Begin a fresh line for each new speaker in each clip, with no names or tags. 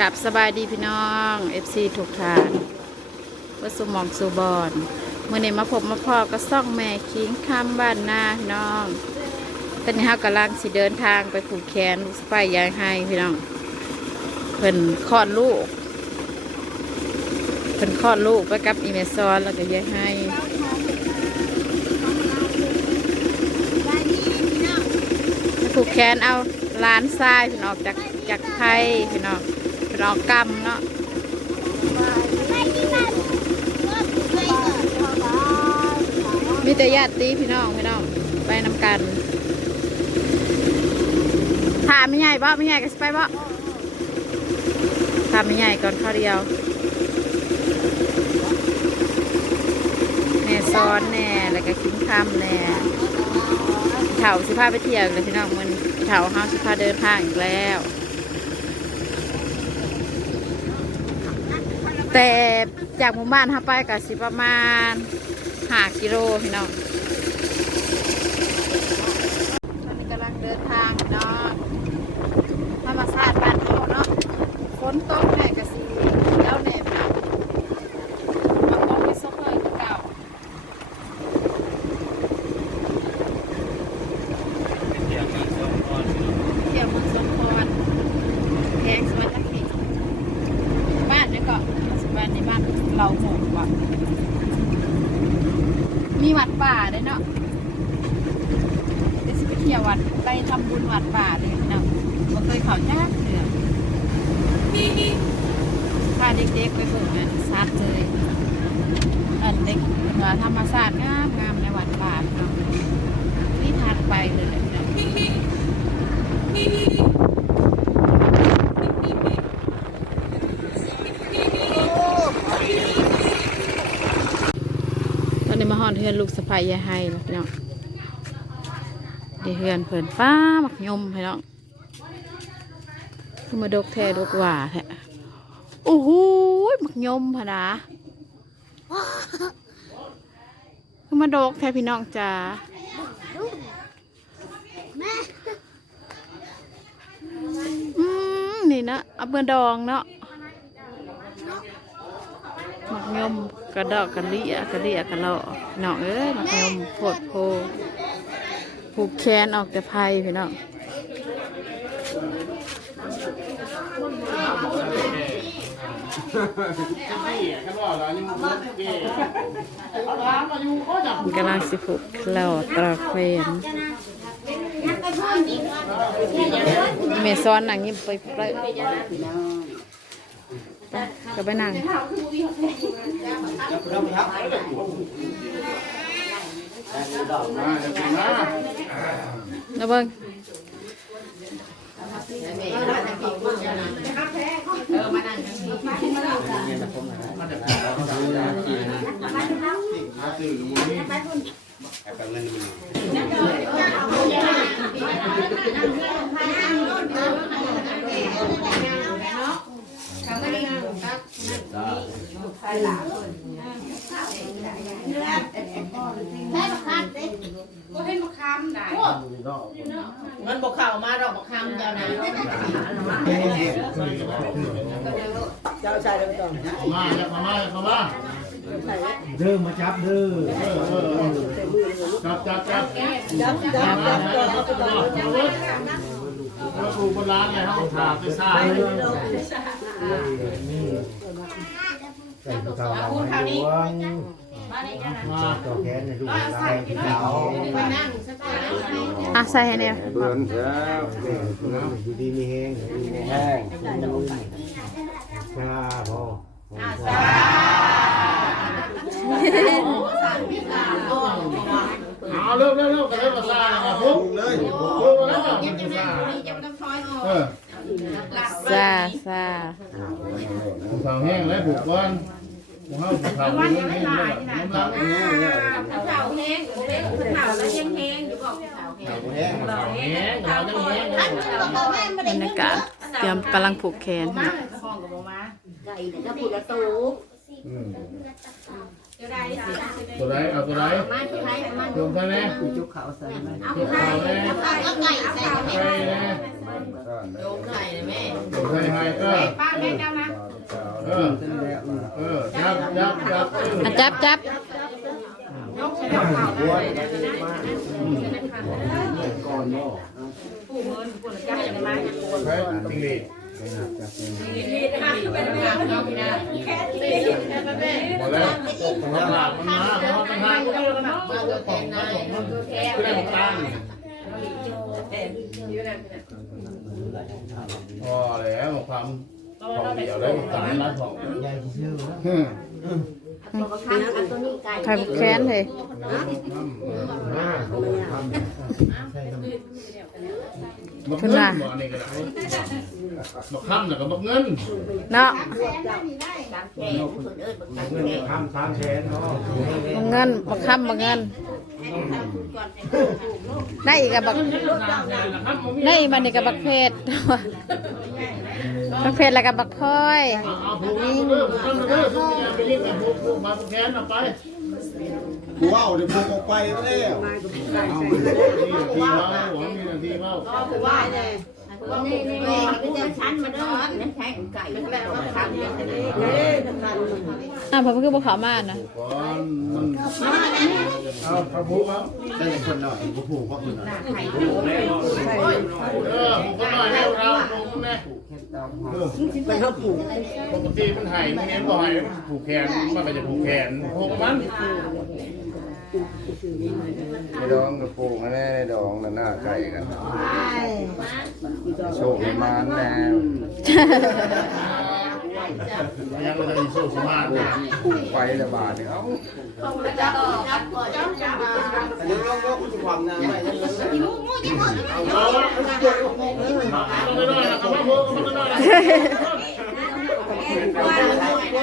กับสบายดีพี่น้อง FC ทุกท่านวัดสมองสุบอนเมื่อนี้มาพบมาพ่อก็ซ่องแม่คิงคำบ้านหน้าพี่น้อง ตอนนี้เรากำลังสิเดินทางไปผูกแขนลูกสะใภ้ยายให้พี่น้องเพิ่นคลอดลูกเพิ่นคลอดลูกไปกับอีเมซอนแล้วก็ยายให้ผูกแขนเอาล้านทรายเพิ่นออกจากจากไทยพี่น้อง เพิ่นอกรรมเนาะมีแต่ญาติพี่น้องพี่น้องไปนำกันถามไม่ใหญ่บ่ไม่ใหญ่ก็สไปบ่ถามไม่ใหญ่ก่อนข้าเดียวแม่ซ้อนแน่แล้วก็กินข้ามแน่เถาสิพาไปเที่ยวเลยพี่น้องมันเถาเฮาสิพาเดินทางอีกแล้ว แต่จากหมู่บ้านเฮาไปก็สิประมาณห้ากิโลพี่น้องตอนนี้กำลังเดินทางเนาะธรรมชาติบ้านเขาเนาะฝนตกแน่กะสีแล้วแน่พี่น้องเอาต้องไปซบเลยคือเก่าเที่ยวเมืองสมพรแพงสวรรค์เขตบ้านนี่ก็บ้านในบ้านเราหมู่ว่ะ มีวัดป่าด้วยเนาะเดี๋ย วสิไปเที่ยววัดไปทำบุญวัดป่าเลยเนาะบ่เคยเขายากเลยพาเด็กๆไปเบิ่งอันซัดเลยอันเด็กเหนว่าธรรมศาสตร์งามงามในวัดป่าเนาะนี่ทานไปเลยเนาะตอนนี้มาฮอนเฮือนลูกสะใภ้ยายให้แล้วพี่น้อง เดี๋ยวเฮือนเพิ่นฟ้าหมักยมพี่น้องมาดกแท้ดกหว่าแท้โอ้โหมักยมพะนะมาดกแท้พี่น้องจ้าอืมนี่นะเอาเบือดองเนาะหมักยมกระดอกกระเลี่ยกระเลี่ยกระเลาะน้องเอ้ยหมักยมโพดโพ ผูกแขนออกแต่ไพ่พี่น้องกำลังสิผูกเล่าตราเคนเมซอนนั่งยิ้มไปไปไปก็ไปนั่ง นะเบิ้ง
ก็ให้มาคำได้มันบอกข่าวมาดอกบอกคำเจ้านะเจ้าชายเดิมต่อ
มาแล้วมามามามา
เด้อมาจับเด้อ
เออเออเออจับจับจับ
จับจับจับตัวเอาไปก่อน
เราปลูกบนร้านไงเขาถามไปซ่า
ใส่กระเป๋าหลังให้หลวง
มา
ต่อแขนในลูกลายที่เขา
ไปนั่งสบาย
อะใส่ให้เนี่ย
เบิ่นแล้ว
อยู่ดีมีแห้งอยู่ดีมีแห้งชาพอ
เอาเร็วเร็วเร็วกันเลยมาซ่ามาปุ๊บเลยปุ๊บแล้วมาซ่า
ยังต้องคอยออก
เออ
ซาซา
ผูกเสาแห้งแล้วผูกก้อนผูก เท้าผูกเท้าแห้งแห้งแล้วน้ำหนักแห้งเนี่ย
เข่าแห้เข่าแล้วแห้งแห้งอยู่บอกเข่าแห้ง
เท้าแห้งเท้าแห้งแห้ง
บรรยากาศเตรียมกำลังผูกแขนอยู่
ห้องกับมาไก่จะพูดละตูจะได้สิ
ตัวไหนเอาตัวไหน
มาที่ไหมา
รวมกันนะ
จุกเขาใส่ไหม
เอาไก่เอาไก่ใส่
ไปแน่
ไปโยมหน่อยแม่
ใช่ให้เออ
ป้าแม่เจ้านะ
เออเออจับจับจับ
อะจับจับ
ยกใช้ดอกเปล่าเลย
ก่อนบ่
ปู่เงินปู่จ้าอย่างไร
ใช่จริง ดิ
ที่นะคะเป็นงานเราพี่นะแค่ที่แม่
หมดแล้วมันหลับมันมา เพราะมันหาก็เยอะกันเนาะตัวแทนนายตัวแทนคือได้ของกลางพอแล้วความของเดียวได้สามล้านของ
ใหญ่ชื่อ
ทำแค้นเลย
มาทำใช่ทำ
บักเงินบ่นี่ก็ได้บักคำน่ะก็บักเงิน
เนาะ
เงินทำสามแสนเนาะ
บักเงินบักคำบักเงินได้อีกกับบักได้อีกมันนี่กับบักเพชรบักเพชรแล้วกับบักพลอย
เอาผูกเงินเด้อผูกเงินเด้อทุกอย่างไปรีบไปผูกผูกมาผูกแขนเอาไป
กูเอาเดี๋ยวพวกออกไปแล้ว
มีนาทีเมาหวังมีนาทีเมา
ปู่ว่าเนี่ย ว่านี่นี่นี่ปู่ชั้นมันนอนนั่นใช้ไก่แล้วก็ทำอย่างนี้
อ่าผมคือบักขาวมากนะ
ก่อนมันเอาพระผูกเอา
ได้คนหน่อยกูผูกเพราะคนหน่อย
เออผูกก็หน่อยให้เราผูกแม่เป็นเขาผูกปกติมันหายมันเนี้ยบ่หายผูกแขนมันก็จะผูกแขนผูกมัน
ในดองกับปูมาแน่ในดองน่ะหน้าไก่กันโชคดีมานแน่
ยังก็จะมีโซ่สมาร์ทนะ
ไปละบาทเนี่ยเอา
เดี๋ยวเราก็จะความนานไปแล้ว
เอาละต้องไปหน่อยนะคำว่าผูกต้องไปหน่อยนะมา
ไม้มันทำเย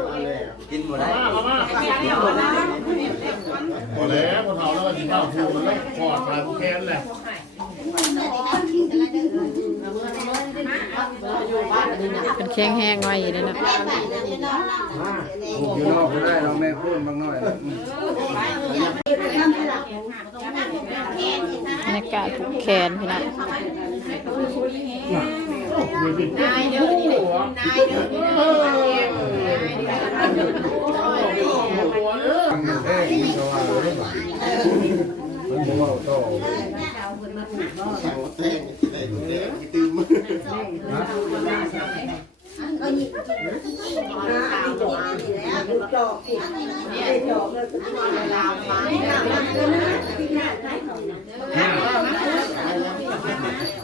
อะเลยกินหมดแล้ว
มามาพอแล้วพอเท่าแล้วก็จิบข้าวผูมันแล้วกอดมาผูกแขนแหละ
เป็นแข็งแห้งไว้อยู่เลยนะ
อยู่นอกก็ได้เราแม่พูดบางหน่อย
บรรยากาศผูกแขนพี่นะ
นายเด้อนี่นายเด้อนี่นะ
ตั้งอยู่แท้กินก็ว่าเลยบาทมันบ่เว้าโต
แข่งแท่งได้ดูแดงตื่ม
มันอย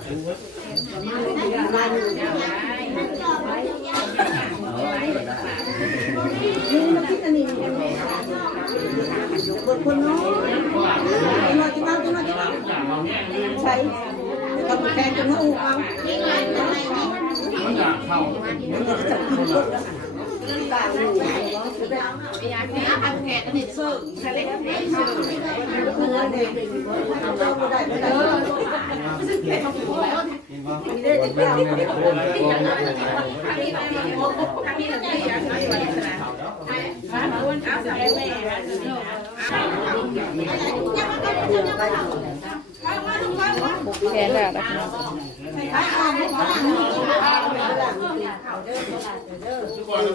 ากเข้า
ผูก แขนแล้วนะพี่น้อง
ทุกคนเ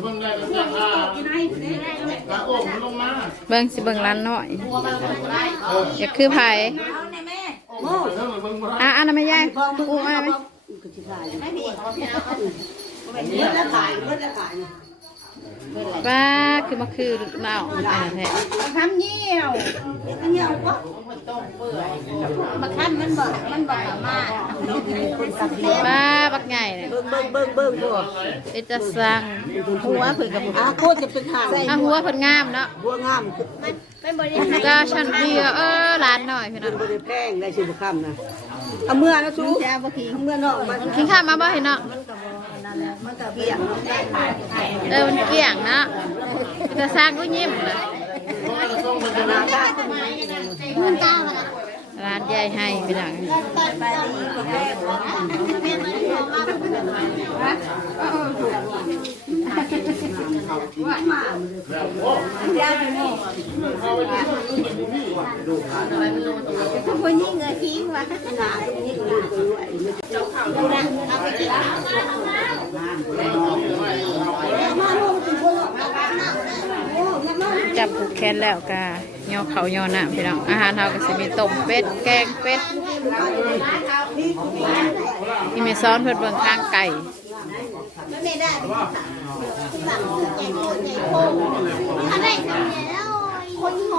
พิ่งได้ก็จะลาลาโอ้มลงมา
เบิ่งสิเบิ่งร้านหน่อย
เออ
อยากคือไผ
เพิ่งเพิ่งมา
อะอันนั้นไม่ยายอู้มาไหมป้า คือมาคือเน่าอ่าแท้
ทำเงี้ยวเงี้ยวก็มาขั้นมันบอกมันบอกมา
ป้าบักใหญ่เนี่ย
เบิ่งเบิ่งเบิ่งเบิ่งบ่
เป็นจะสั่ง
หัวเพิ่นกับอาโคตรจะเป็นหาง
อะหัวเพิ่นงามเนาะ
หัวงามเป็นบริหาร
ก็ชั้นเดียวเออร้านหน่อยพี่น้อง
บริแพงได้ชิบุคำนะเอาเมื่อนะชูจะบ่ทิ้งเมื่อนอกมัน
กินข้าวมาบ่เห็นเนาะ
เบี้ยง
เออ มันเกลี่ยงเนาะจะสร้างก็ยิ้มเลย
ส่งไปจะ
นาได้
ร้านใหญ่ให้พี่น้อง
แล้วโอ้เข้าไปที่นู่นอยู่นี่
เง
ยทิ้งว่ะหนายิ่งหนาตัวไอ้เนี่ยดูนะเอาไปกิน
จับผูกแขนแล้วกะย่อเขาย่อหน้าพี่น้องอาหารเฮาก็สิมีต้มเป็ดแกงเป็ดที่มีซ้อนเพิ่นเบิ่งข้างไก่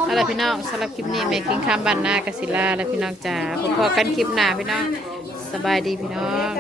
อะไร
พี่น้องสำหรับคลิปนี้แม่กินข้ามบ้านนากสิลาแล้วพี่น้องจ๋าพบกันคลิปหน้าพี่น้องสบายดีพี่น้อง